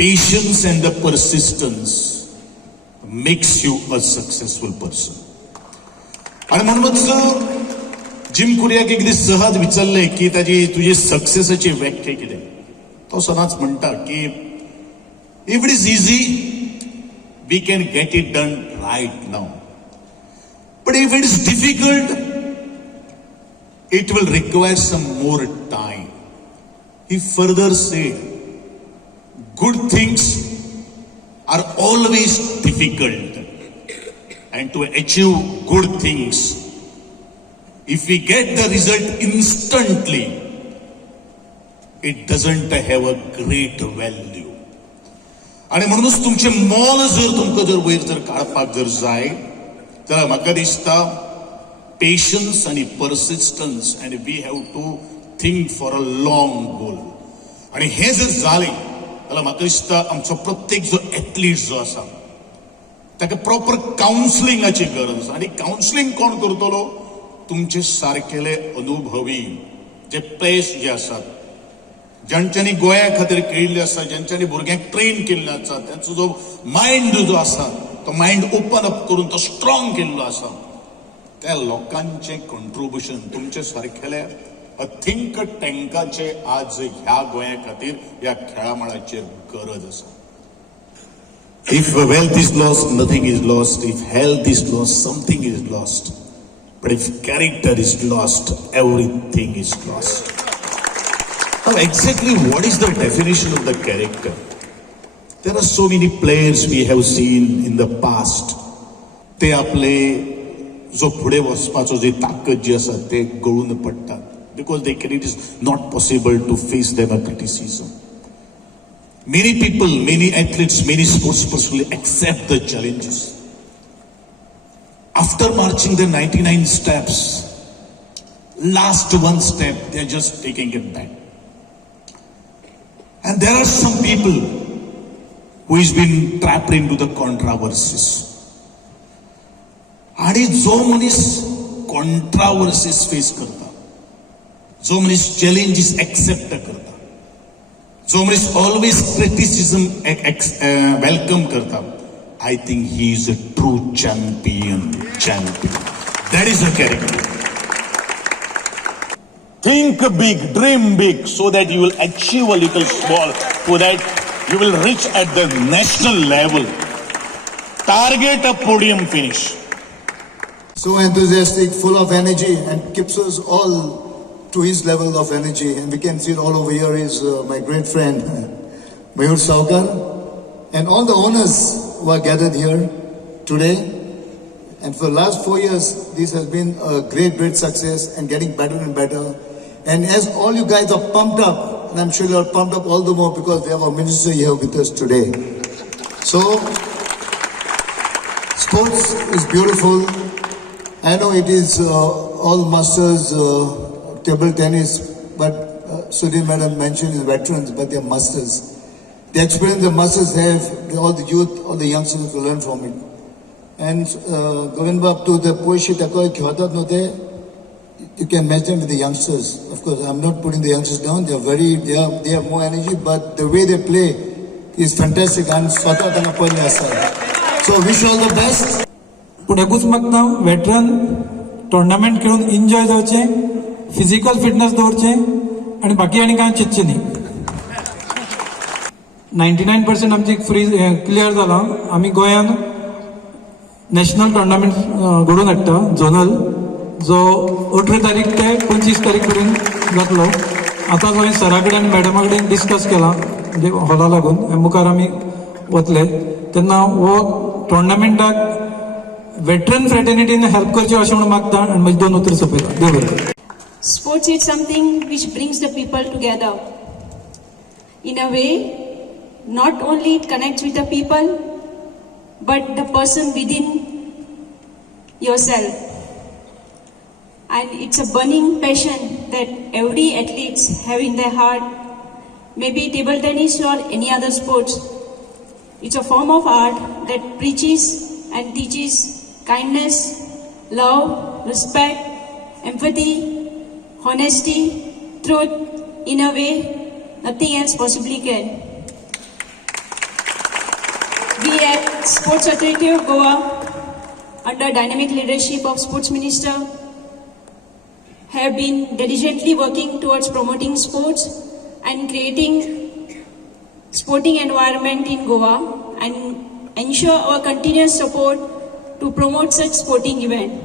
patience and the persistence makes you a successful person. आणि म्हणूनच gym कुरियाक एक दीस सहज विचारले की तुझी सक्सेसाची व्याख्या कितें. तो सदांच म्हणटा की if it is easy we can get it done right now, but if it is difficult it will require some more time. He further said, good things are always difficult, and to achieve good things, if we get the result instantly, it doesn't have a great value. आणि म्हणूनच तुमचे मोल तुमकां जर वयर काडपाक जाय तर म्हाका दिसता पेशन्स आणि persistence, and we have to think for a long goal. आणि हे जर जालें जाल्यार म्हाका दिसता आमचो प्रत्येक जो एथलीट जो आसा ताका प्रॉपर कावन्सिलिंगाची गरज. आणि कावन्सिलिंग कोण करतलो? तुमचे सारकेले अनुभवी जे प्लेस जे आसात, ज्यांच्यांनी गोंया खातीर खेळिल्ले आसा, ज्यांच्यांनी भुरग्यांक ट्रेन केल्ले आसा, तांचो जो मायंड जो आसा तो मायंड ओपन अप करून तो स्ट्रॉंग केल्लो आसा, त्या लोकांचे कंट्रिब्युशन तुमचे सारकेले थिंक टँकाचे आज ह्या गोंया खातीर ह्या खेळामळाचेर गरज आसा. If wealth is lost, nothing is lost. If health is lost, something is lost. But if character is lost, everything is lost. Now exactly what is the definition of the character? There are so many players we have seen in the past. ते आपले जो फुडें वचपाचो जी ताकद जी आसा ते गळून पडटात because they can, it is not possible to face them a criticism. Many people, many athletes, many sports persons accept the challenges. After marching the 99 steps, last one step they are just taking it back. And there are some people who has been trapped into the controversies. आणि जो मनीस कॉन्ट्रावर्सीस face करता, जो मनीस challenges accept करता, जो मनीस always criticism welcome करता, I think he is a true champion. That is a character. Think big, dream big, so that you will achieve a little small, so that you will reach at the national level. Target a podium finish. So enthusiastic, full of energy, and keeps us all to his level of energy. And we can see it all over here is my great friend, Mayur Saukar, and all the owners who are gathered here today. And for the last 4 years, this has been a great success and getting better and better. And as all you guys are pumped up, and I'm sure you're pumped up all the more because we have our minister here with us today. So, sports is beautiful. I know it is all masters, table tennis, but Sudhir madam mentioned is veterans, but they're masters. The experience the masters have, all the youth, all the youngsters will learn from it. And going back to the poetry, you can match them with the youngsters. Of course, I'm not putting the youngsters down. They have more energy, but the way they play is fantastic. And so wish you all the best. पुणेकूच मागता veteran tournament खेळून enjoy जावचे, physical fitness दवरचे आणि बाकी आनी कांय चिंतचे न्ही. 99% आमची फ्री क्लियर जाला. आमी गोंयान नॅशनल टोर्नामेंट घडोवन हाडटा, झोनल, जो 18 तारीख ते 25 तारीख पर्यंत जातलो. आतां हांवें सरा कडेन मॅडमा कडेन डिस्कस केला, म्हणजे हॉला लागून मुखार आमी वतले तेन्ना हो टोर्नामेंटाक वेटरन फ्रेटर्निटीन हेल्प करचें अशें म्हणून मागता आनी म्हजी 2 उतरां सोंपयता. देव बरें. Sports is something which brings the people together. In a way, not only it connects with the people, but the person within yourself. And it's a burning passion that every athletes have in their heart. Maybe table tennis or any other sports. It's a form of art that preaches and teaches kindness, love, respect, empathy, honesty, truth in a way nothing else possibly can. Sports Authority of Goa, under dynamic leadership of Sports Minister, have been diligently working towards promoting sports and creating sporting environment in Goa and ensure our continuous support to promote such sporting event.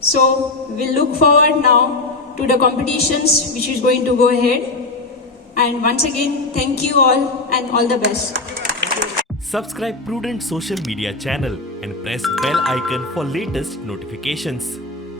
So we look forward now to the competitions which is going to go ahead. And once again, thank you all and all the best. Subscribe Prudent social media channel and press bell icon for latest notifications.